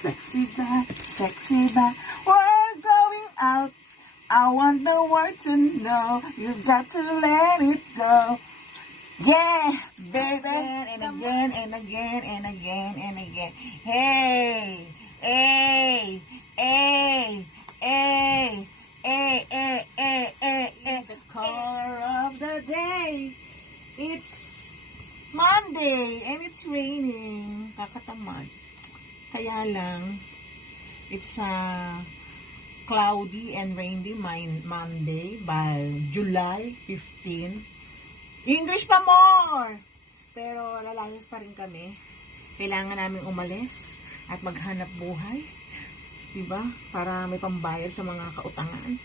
Sexy ba, we're going out. I want the world to know, you've got to let it go. Yeah, baby, and again, and again, and again, and again. Hey, hey, hey, hey, hey, hey, hey, hey, hey. The color of the day. It's Monday, and it's raining. Kakatamad. Kaya lang, it's cloudy and rainy Monday by July 15. English pa more! Pero lalayas pa rin kami. Kailangan namin umalis at maghanap buhay. Diba? Para may pambayad sa mga kautangan.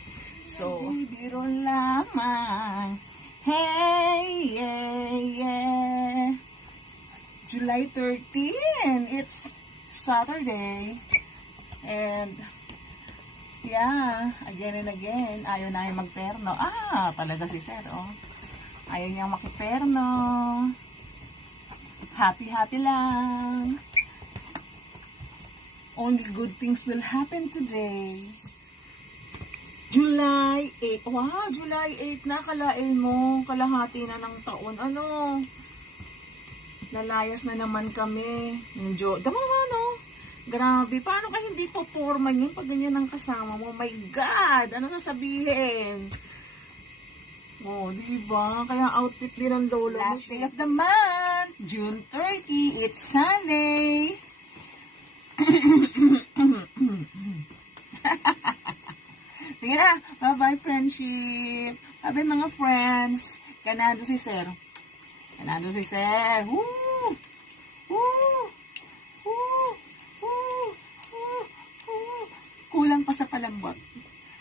So, biro lamang. Hey, yeah, yeah. July 13. It's Saturday. And yeah, again and again, ayaw na yung magperno. Talaga si Sir, oh. Ayaw niyang makiperno. Happy lang. Only good things will happen today. July 8. Wow, July 8 na. Kalain mo. Kalahati na ng taon. Ano? Lalayas na naman kami. Dama naman, no? Grabe, paano ka hindi poporman yun pag ganyan ang kasama mo? My God, ano sasabihin? Oh, diba? Kaya outfit din ang lolo. Last day of the month, June 30, it's Sunday. Sige na, bye-bye friendship. Bye-bye mga friends. Ganado si Sir. Ganado si Sir. Woo! Woo! Woo! Kulang pa sa palambot.